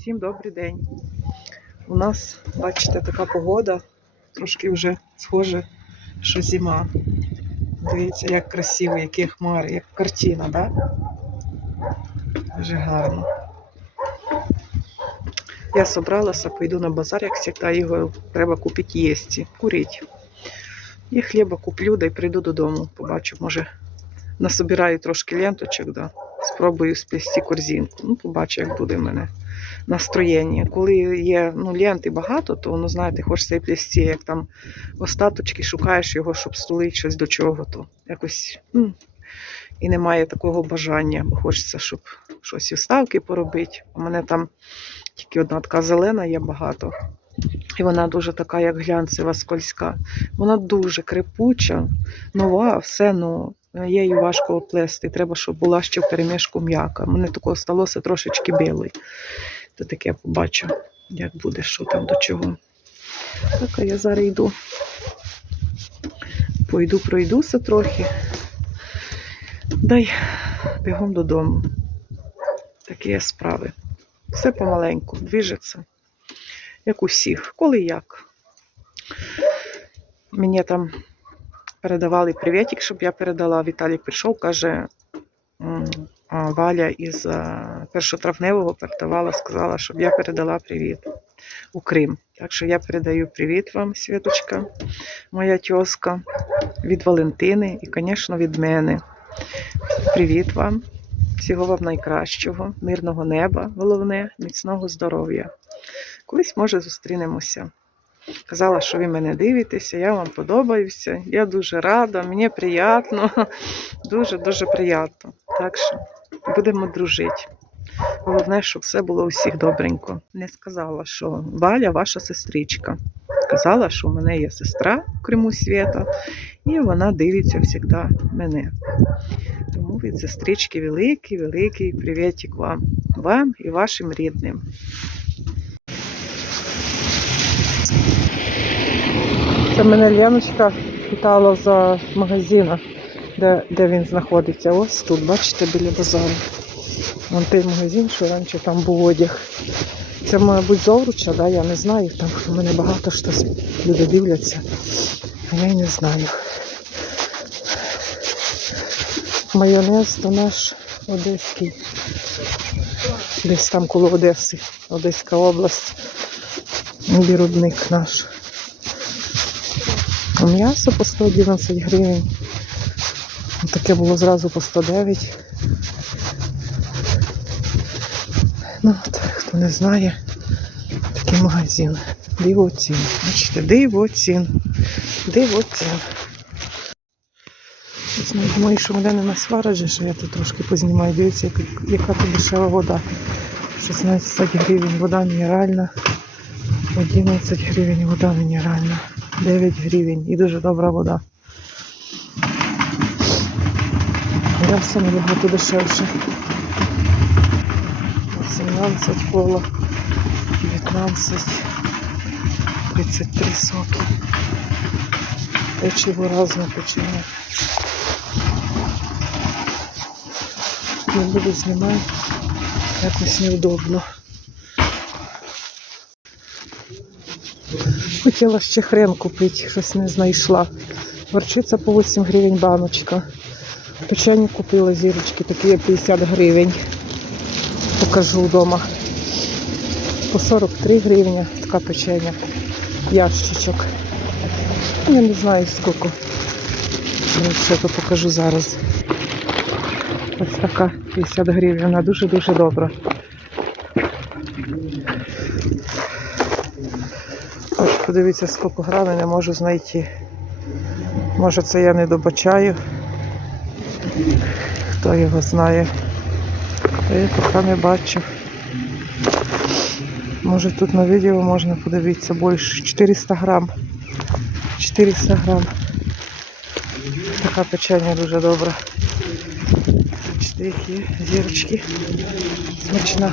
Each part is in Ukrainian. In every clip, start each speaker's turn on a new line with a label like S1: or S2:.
S1: Всім добрий день. У нас, бачите, така погода, трошки вже схоже, що зима. Дивіться, як красиво, які хмари, як картина, да? Дуже гарно. Я собралася, пойду на базар, як завжди, його треба купити їсти, курити. І хліба куплю, да й прийду додому. Побачу, може, насобираю трошки ленточок, да. спробую сплести корзинку. Ну, побачу, як буде в мене настроєння. Коли є ну, ленти багато, то воно, знаєте, хочеться і плести, як там остаточки, шукаєш його, щоб стулити щось до чого, то якось ну, і немає такого бажання, бо хочеться, щоб щось і вставки поробити. У мене там тільки одна така зелена є багато. І вона дуже така, як глянцева, скользька. Вона дуже крепуча, нова, все ну, її важко оплести. Треба, щоб була ще в перемішку м'яка. Мене такого сталося трошечки білий. То таке побачу, як буде, що там до чого. Так, а я зараз йду. Пойду, пройдуся трохи. Дай бігом додому. Такі справи. Все помаленьку, двіжеться. Як усіх. Коли як. Мені там передавали привітик, щоб я передала. Віталій прийшов, каже, Валя із е, першотравневого передавала, сказала, щоб я передала привіт у Крим. Так що я передаю привіт вам, Світочка, моя тьоска, від Валентини і, звісно, від мене. Привіт вам. Всього вам найкращого, мирного неба, головне, міцного здоров'я. Колись, може, зустрінемося. Казала, що ви мене дивитеся, я вам подобаюся. Я дуже рада, мені приємно, дуже-дуже приємно. Так що будемо дружити. Головне, щоб все було у всіх добренько. Не сказала, що Валя ваша сестричка. Казала, що у мене є сестра в Криму Свята, і вона дивиться завжди мене. Тому від сестрички великий, великий привітик вам, вам і вашим рідним. Це мене Леночка питала за магазина, де, де він знаходиться. Ось тут, бачите, біля базару. Вон той магазин, що раніше там був одяг. Це, мабуть, Зовруча, да? я не знаю. Там в мене багато що люди дивляться, а я й не знаю. Майонез то наш одеський. Десь там коло Одеси, Одеська область. Виробник наш. М'ясо по 111 гривень. Таке було зразу по 109. Ну, от, хто не знає, такий магазин. Дивоцін. Бачите, дивоцін. Дивоцін. Думаю, що мене не насварить, що я тут трошки познімаю. Дивіться, яка тут дешева вода. 16 гривень вода мінеральна. 11 гривень вода мінеральна. 9 гривень і дуже добра вода. М'ясо набагато дешевше. 17 кола, 19, 33 соки. Печиво разне печення. Не буду знімати, якось неудобно. Хотіла ще хрен купити, щось не знайшла. Горчиця по 8 гривень баночка. Печені купила зірочки, такі 50 гривень. Покажу вдома. По 43 гривні така печення. Ящичок. Я не знаю скільки. Ну, Ще то покажу зараз. Ось така 50 гривень. Вона дуже-дуже добра. Ось подивіться, скільки грамів не можу знайти. Може це я не добачаю. Хто його знає. Я поки не бачу. Може тут на відео можна подивитися більше. 400 грам. 400 грам. Така печення дуже добра. Які зірочки. Смачна.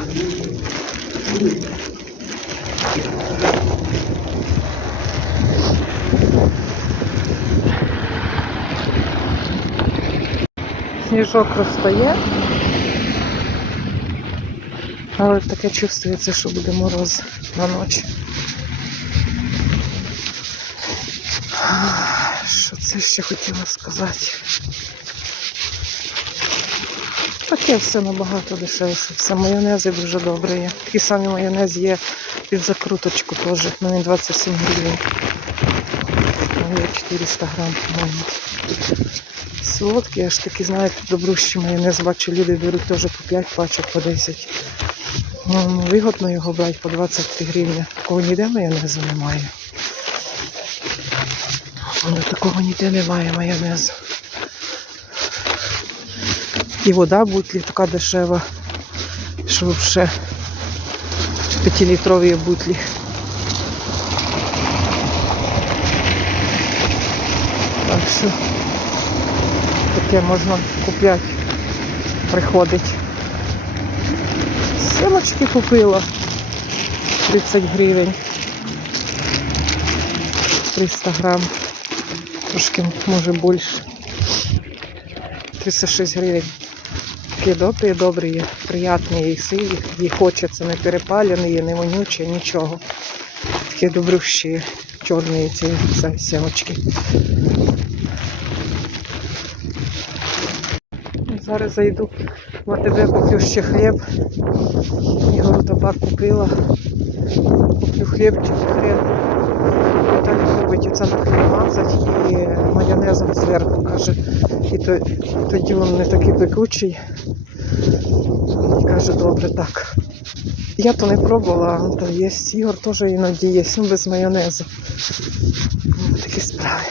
S1: Сніжок розстає. Але таке чувствується, що буде мороз на ніч. Що це ще хотіла сказати? Таке все набагато дешевше. Все майонези дуже добре є. Такі самі майонез є під закруточку теж. Ну він 27 гривень. Там є 400 грам, по-моєму. Аж такі, знаєте, добрущий майонез. Бачу, люди беруть теж по 5 пачок, по 10. Ну, вигодно його брати по 23 гривні. Такого ніде майонезу немає. Ну, такого ніде немає майонезу. І вода бутлі така дешева, що взагалі 5-літрові бутлі. Що таке можна купляти, приходить. Семочки купила 30 гривень. 300 грам. Трошки може більше. 36 гривень. Такі добрі, добрі, є, приятні і силі. Їй хочеться не перепалені, не вонючі, нічого. Такі добрющі, чорні ці сімочки. Зараз зайду в АТБ, куплю ще хліб. Ігору табак купила. Куплю хлібчик, хрен. Віталій любить оце на хліб мазати і майонезом зверху, каже. І то, тоді він не такий пекучий. І каже, добре так. Я то не пробувала, то є Ігор теж іноді є, ну без майонезу. Такі справи.